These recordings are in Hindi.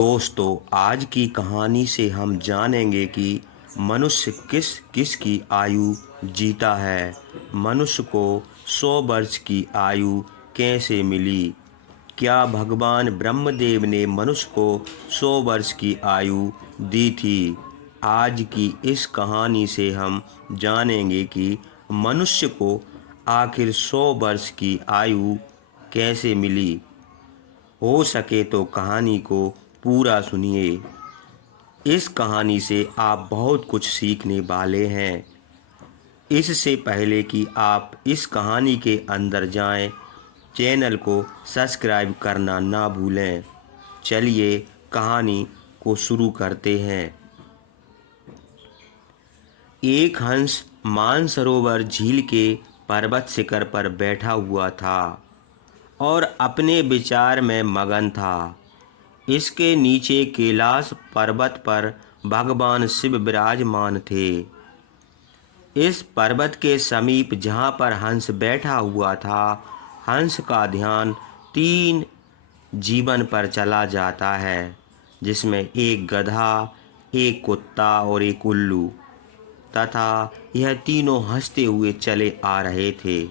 दोस्तों, आज की कहानी से हम जानेंगे कि मनुष्य किस किस की आयु जीता है। मनुष्य को 100 वर्ष की आयु कैसे मिली? क्या भगवान ब्रह्मदेव ने मनुष्य को 100 वर्ष की आयु दी थी? आज की इस कहानी से हम जानेंगे कि मनुष्य को आखिर 100 वर्ष की आयु कैसे मिली। हो सके तो कहानी को पूरा सुनिए। इस कहानी से आप बहुत कुछ सीखने वाले हैं। इससे पहले कि आप इस कहानी के अंदर जाएं, चैनल को सब्सक्राइब करना ना भूलें। चलिए कहानी को शुरू करते हैं। एक हंस मानसरोवर झील के पर्वत शिखर पर बैठा हुआ था और अपने विचार में मगन था। इसके नीचे कैलाश पर्वत पर भगवान शिव विराजमान थे। इस पर्वत के समीप जहाँ पर हंस बैठा हुआ था, हंस का ध्यान 3 जीवन पर चला जाता है, जिसमें एक गधा, एक कुत्ता और एक उल्लू, तथा यह तीनों हंसते हुए चले आ रहे थे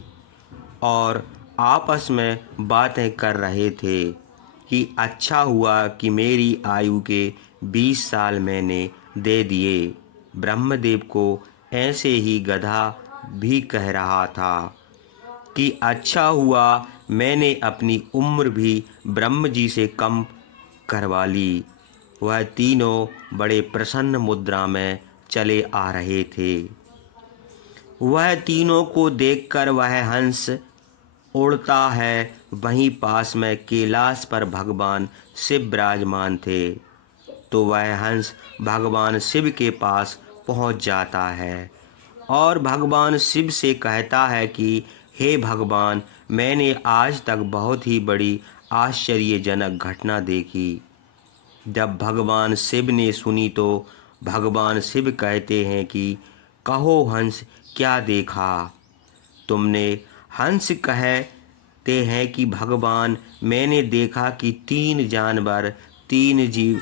और आपस में बातें कर रहे थे कि अच्छा हुआ कि मेरी आयु के 20 साल मैंने दे दिए। ब्रह्मदेव को ऐसे ही गधा भी कह रहा था कि अच्छा हुआ मैंने अपनी उम्र भी ब्रह्म जी से कम करवा ली। वह तीनों बड़े प्रसन्न मुद्रा में चले आ रहे थे। वह तीनों को देखकर वह हंस उड़ता है। वहीं पास में कैलाश पर भगवान शिव विराजमान थे, तो वह हंस भगवान शिव के पास पहुंच जाता है और भगवान शिव से कहता है कि हे भगवान, मैंने आज तक बहुत ही बड़ी आश्चर्यजनक घटना देखी। जब भगवान शिव ने सुनी तो भगवान शिव कहते हैं कि कहो हंस, क्या देखा तुमने? हंस कहते हैं कि भगवान, मैंने देखा कि 3 जानवर, 3 जीव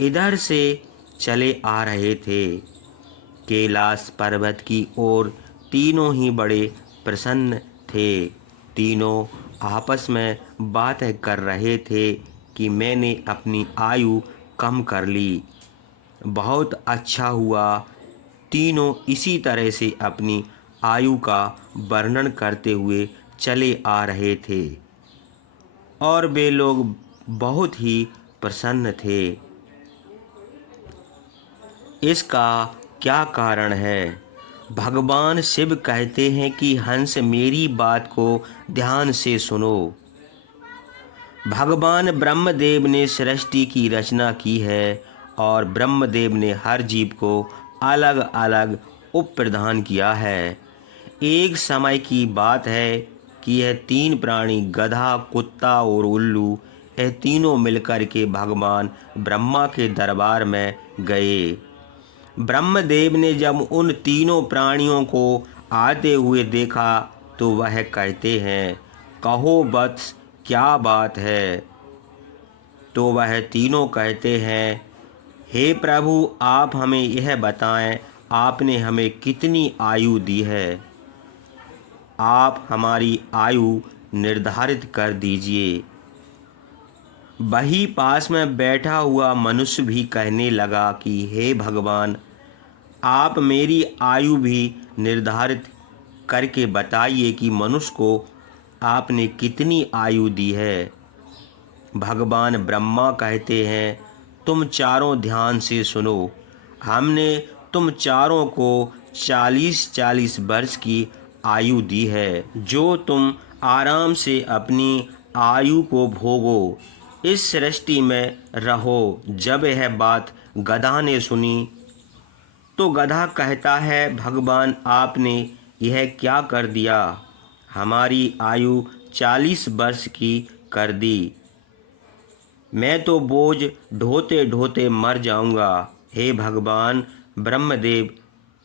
इधर से चले आ रहे थे कैलाश पर्वत की ओर। तीनों ही बड़े प्रसन्न थे। तीनों आपस में बातें कर रहे थे कि मैंने अपनी आयु कम कर ली। बहुत अच्छा हुआ। तीनों इसी तरह से अपनी आयु का वर्णन करते हुए चले आ रहे थे और वे लोग बहुत ही प्रसन्न थे। इसका क्या कारण है? भगवान शिव कहते हैं कि हंस, मेरी बात को ध्यान से सुनो। भगवान ब्रह्मदेव ने सृष्टि की रचना की है और ब्रह्मदेव ने हर जीव को अलग अलग उप प्रदान किया है। एक समय की बात है कि यह 3 प्राणी, गधा, कुत्ता और उल्लू, यह तीनों मिलकर के भगवान ब्रह्मा के दरबार में गए। ब्रह्मदेव ने जब उन तीनों प्राणियों को आते हुए देखा तो वह कहते हैं, कहो वत्स, क्या बात है? तो वह तीनों कहते हैं, हे प्रभु, आप हमें यह बताएं, आपने हमें कितनी आयु दी है? आप हमारी आयु निर्धारित कर दीजिए। वही पास में बैठा हुआ मनुष्य भी कहने लगा कि हे भगवान, आप मेरी आयु भी निर्धारित करके बताइए कि मनुष्य को आपने कितनी आयु दी है। भगवान ब्रह्मा कहते हैं, तुम चारों ध्यान से सुनो। हमने तुम चारों को 40-40 वर्ष की आयु दी है, जो तुम आराम से अपनी आयु को भोगो, इस सृष्टि में रहो। जब यह बात गधा ने सुनी तो गधा कहता है, भगवान, आपने यह क्या कर दिया? हमारी आयु 40 वर्ष की कर दी। मैं तो बोझ ढोते ढोते मर जाऊंगा। हे भगवान ब्रह्मदेव,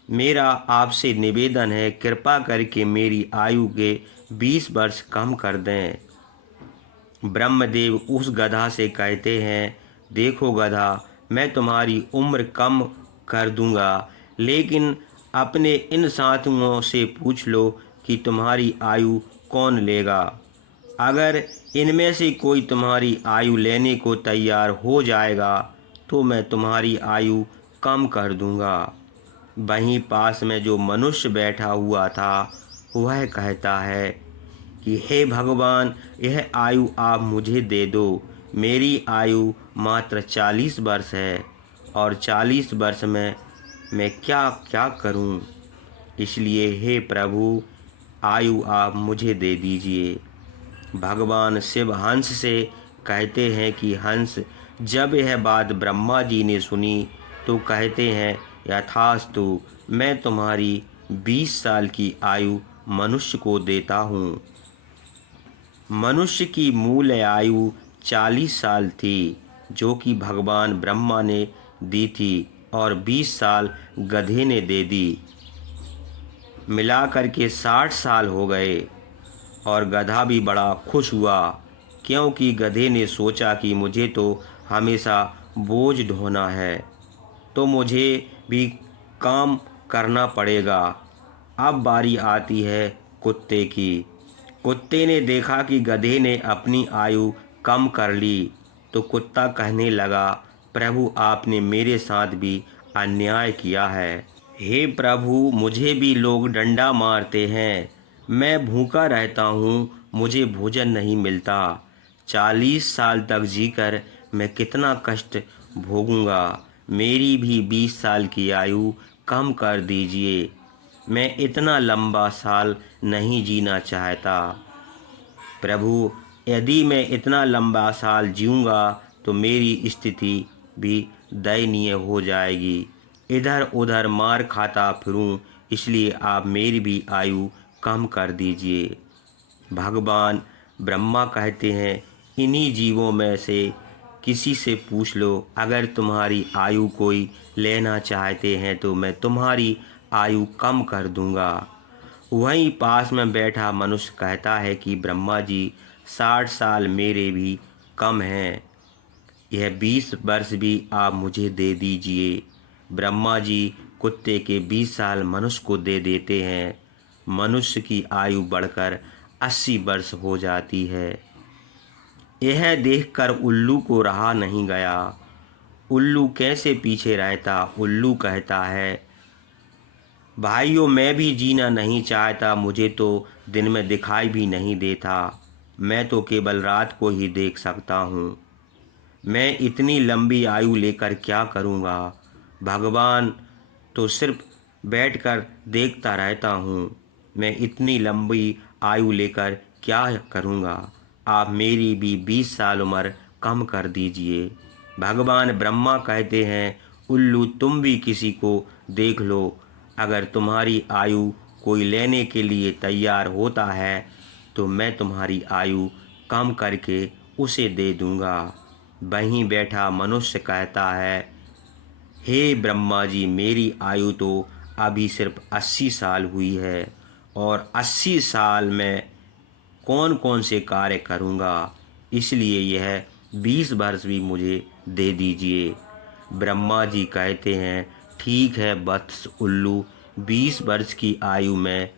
मेरा आपसे निवेदन है, कृपा करके मेरी आयु के 20 वर्ष कम कर दें। ब्रह्मदेव उस गधा से कहते हैं, देखो गधा, मैं तुम्हारी उम्र कम कर दूंगा, लेकिन अपने इन साथियों से पूछ लो कि तुम्हारी आयु कौन लेगा। अगर इनमें से कोई तुम्हारी आयु लेने को तैयार हो जाएगा तो मैं तुम्हारी आयु कम कर दूंगा। वहीं पास में जो मनुष्य बैठा हुआ था वह कहता है कि हे भगवान, यह आयु आप मुझे दे दो। मेरी आयु मात्र 40 वर्ष है और 40 वर्ष में मैं क्या क्या करूं। इसलिए हे प्रभु, आयु आप मुझे दे दीजिए। भगवान शिव हंस से कहते हैं कि हंस, जब यह बात ब्रह्मा जी ने सुनी तो कहते हैं, यथास्तु, मैं तुम्हारी 20 साल की आयु मनुष्य को देता हूँ। मनुष्य की मूल आयु 40 साल थी, जो कि भगवान ब्रह्मा ने दी थी, और 20 साल गधे ने दे दी। मिलाकर के 60 साल हो गए और गधा भी बड़ा खुश हुआ, क्योंकि गधे ने सोचा कि मुझे तो हमेशा बोझ ढोना है, तो मुझे भी काम करना पड़ेगा। अब बारी आती है कुत्ते की। कुत्ते ने देखा कि गधे ने अपनी आयु कम कर ली, तो कुत्ता कहने लगा, प्रभु, आपने मेरे साथ भी अन्याय किया है। हे प्रभु, मुझे भी लोग डंडा मारते हैं, मैं भूखा रहता हूँ, मुझे भोजन नहीं मिलता। 40 साल तक जीकर मैं कितना कष्ट भोगूंगा। मेरी भी 20 साल की आयु कम कर दीजिए। मैं इतना लंबा साल नहीं जीना चाहता। प्रभु, यदि मैं इतना लंबा साल जीऊँगा तो मेरी स्थिति भी दयनीय हो जाएगी। इधर उधर मार खाता फिरूं, इसलिए आप मेरी भी आयु कम कर दीजिए। भगवान ब्रह्मा कहते हैं, इन्हीं जीवों में से किसी से पूछ लो, अगर तुम्हारी आयु कोई लेना चाहते हैं तो मैं तुम्हारी आयु कम कर दूंगा। वहीं पास में बैठा मनुष्य कहता है कि ब्रह्मा जी, 60 साल मेरे भी कम हैं, यह 20 वर्ष भी आप मुझे दे दीजिए। ब्रह्मा जी कुत्ते के 20 साल मनुष्य को दे देते हैं। मनुष्य की आयु बढ़कर 80 वर्ष हो जाती है। यह देखकर उल्लू को रहा नहीं गया। उल्लू कैसे पीछे रहता। उल्लू कहता है, भाइयों, मैं भी जीना नहीं चाहता, मुझे तो दिन में दिखाई भी नहीं देता, मैं तो केवल रात को ही देख सकता हूँ। मैं इतनी लंबी आयु लेकर क्या करूँगा। भगवान, तो सिर्फ बैठकर देखता रहता हूँ, मैं इतनी लंबी आयु लेकर क्या करूँगा। आप मेरी भी 20 साल उम्र कम कर दीजिए। भगवान ब्रह्मा कहते हैं, उल्लू, तुम भी किसी को देख लो, अगर तुम्हारी आयु कोई लेने के लिए तैयार होता है तो मैं तुम्हारी आयु कम करके उसे दे दूंगा। वहीं बैठा मनुष्य कहता है, हे ब्रह्मा जी, मेरी आयु तो अभी सिर्फ 80 साल हुई है और 80 साल में कौन कौन से कार्य करूँगा, इसलिए यह 20 वर्ष भी मुझे दे दीजिए। ब्रह्मा जी कहते हैं, ठीक है वत्स उल्लू, 20 वर्ष की आयु में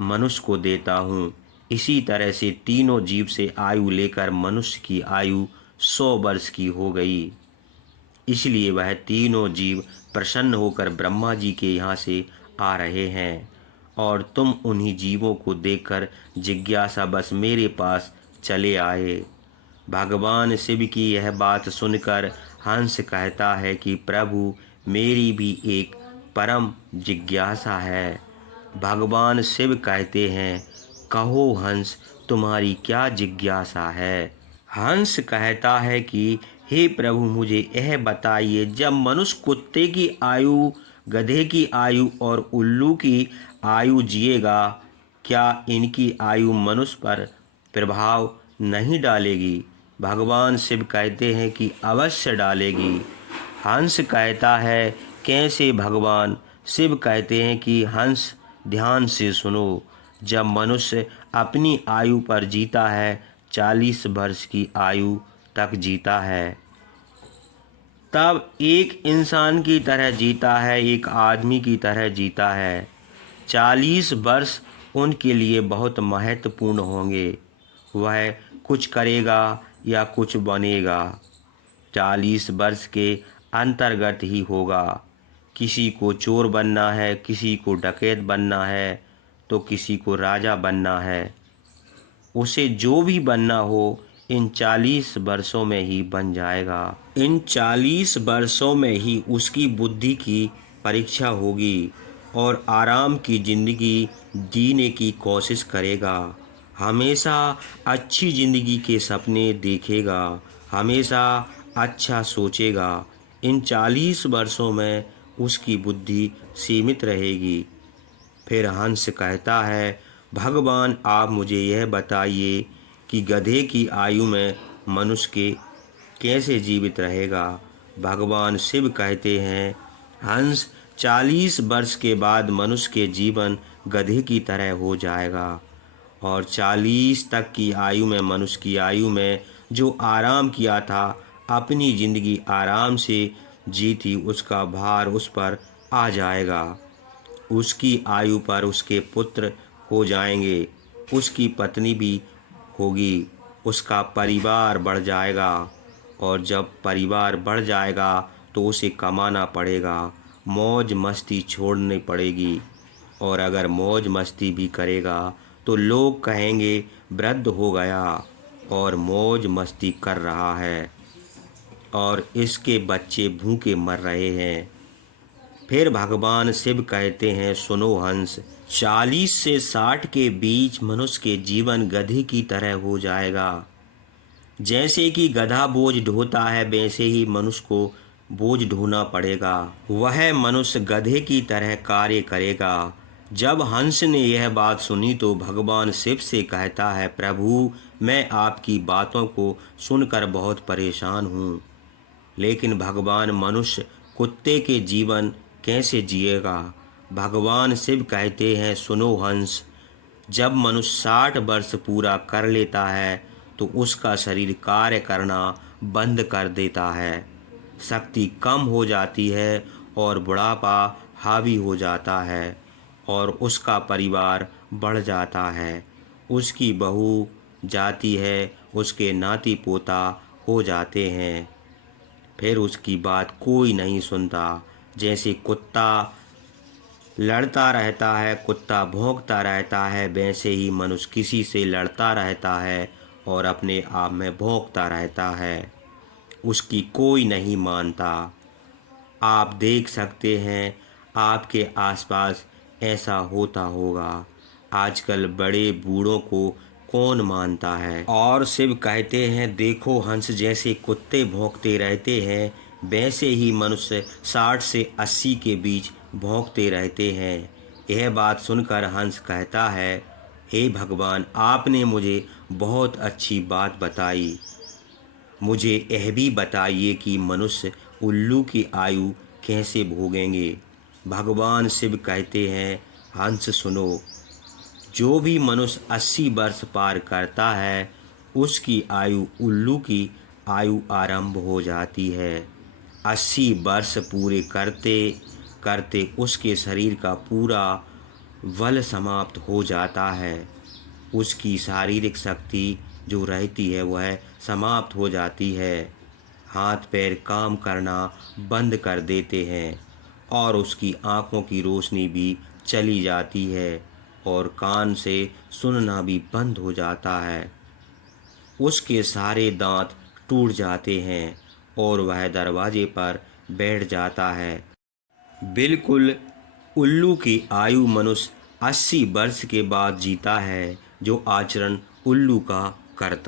मनुष्य को देता हूँ। इसी तरह से तीनों जीव से आयु लेकर मनुष्य की आयु 100 वर्ष की हो गई। इसलिए वह तीनों जीव प्रसन्न होकर ब्रह्मा जी के यहाँ से आ रहे हैं और तुम उन्हीं जीवों को देखकर जिज्ञासा बस मेरे पास चले आए। भगवान शिव की यह बात सुनकर हंस कहता है कि प्रभु, मेरी भी एक परम जिज्ञासा है। भगवान शिव कहते हैं, कहो हंस, तुम्हारी क्या जिज्ञासा है। हंस कहता है कि हे प्रभु, मुझे यह बताइए, जब मनुष्य कुत्ते की आयु, गधे की आयु और उल्लू की आयु जिएगा, क्या इनकी आयु मनुष्य पर प्रभाव नहीं डालेगी। भगवान शिव कहते हैं कि अवश्य डालेगी। हंस कहता है, कैसे भगवान। शिव कहते हैं कि हंस, ध्यान से सुनो, जब मनुष्य अपनी आयु पर जीता है, 40 वर्ष की आयु तक जीता है, तब एक इंसान की तरह जीता है, एक आदमी की तरह जीता है। 40 वर्ष उनके लिए बहुत महत्वपूर्ण होंगे। वह कुछ करेगा या कुछ बनेगा, 40 वर्ष के अंतर्गत ही होगा। किसी को चोर बनना है, किसी को डकैत बनना है, तो किसी को राजा बनना है। उसे जो भी बनना हो इन 40 वर्षों में ही बन जाएगा। इन 40 वर्षों में ही उसकी बुद्धि की परीक्षा होगी और आराम की ज़िंदगी जीने की कोशिश करेगा। हमेशा अच्छी ज़िंदगी के सपने देखेगा, हमेशा अच्छा सोचेगा। इन 40 वर्षों में उसकी बुद्धि सीमित रहेगी। फिर हंस कहता है, भगवान आप मुझे यह बताइए कि गधे की आयु में मनुष्य के कैसे जीवित रहेगा। भगवान शिव कहते हैं, हंस 40 वर्ष के बाद मनुष्य के जीवन गधे की तरह हो जाएगा और 40 तक की आयु में मनुष्य की आयु में जो आराम किया था, अपनी ज़िंदगी आराम से जी थी, उसका भार उस पर आ जाएगा। उसकी आयु पर उसके पुत्र हो जाएंगे, उसकी पत्नी भी होगी, उसका परिवार बढ़ जाएगा और जब परिवार बढ़ जाएगा तो उसे कमाना पड़ेगा, मौज मस्ती छोड़नी पड़ेगी। और अगर मौज मस्ती भी करेगा तो लोग कहेंगे वृद्ध हो गया और मौज मस्ती कर रहा है और इसके बच्चे भूखे मर रहे हैं। फिर भगवान शिव कहते हैं, सुनो हंस, 40 से 60 के बीच मनुष्य के जीवन गधे की तरह हो जाएगा। जैसे कि गधा बोझ ढोता है वैसे ही मनुष्य को बोझ ढोना पड़ेगा। वह मनुष्य गधे की तरह कार्य करेगा। जब हंस ने यह बात सुनी तो भगवान शिव से कहता है, प्रभु मैं आपकी बातों को सुनकर बहुत परेशान हूँ, लेकिन भगवान मनुष्य कुत्ते के जीवन कैसे जिएगा। भगवान शिव कहते हैं, सुनो हंस, जब मनुष्य 60 वर्ष पूरा कर लेता है तो उसका शरीर कार्य करना बंद कर देता है, शक्ति कम हो जाती है और बुढ़ापा हावी हो जाता है और उसका परिवार बढ़ जाता है, उसकी बहू जाती है, उसके नाती पोता हो जाते हैं। फिर उसकी बात कोई नहीं सुनता। जैसे कुत्ता लड़ता रहता है, कुत्ता भौंकता रहता है, वैसे ही मनुष्य किसी से लड़ता रहता है और अपने आप में भौंकता रहता है, उसकी कोई नहीं मानता। आप देख सकते हैं आपके आसपास ऐसा होता होगा। आजकल बड़े बूढ़ों को कौन मानता है। और शिव कहते हैं, देखो हंस, जैसे कुत्ते भौंकते रहते हैं वैसे ही मनुष्य 60 से 80 के बीच भौंकते रहते हैं। यह बात सुनकर हंस कहता है, हे भगवान आपने मुझे बहुत अच्छी बात बताई, मुझे यह भी बताइए कि मनुष्य उल्लू की आयु कैसे भोगेंगे। भगवान शिव कहते हैं, हंस सुनो, जो भी मनुष्य 80 वर्ष पार करता है उसकी आयु उल्लू की आयु आरंभ हो जाती है। 80 वर्ष पूरे करते करते उसके शरीर का पूरा बल समाप्त हो जाता है, उसकी शारीरिक शक्ति जो रहती है वह समाप्त हो जाती है, हाथ पैर काम करना बंद कर देते हैं और उसकी आँखों की रोशनी भी चली जाती है और कान से सुनना भी बंद हो जाता है। उसके सारे दांत टूट जाते हैं और वह दरवाजे पर बैठ जाता है। बिल्कुल उल्लू की आयु मनुष्य 80 वर्ष के बाद जीता है, जो आचरण उल्लू का करता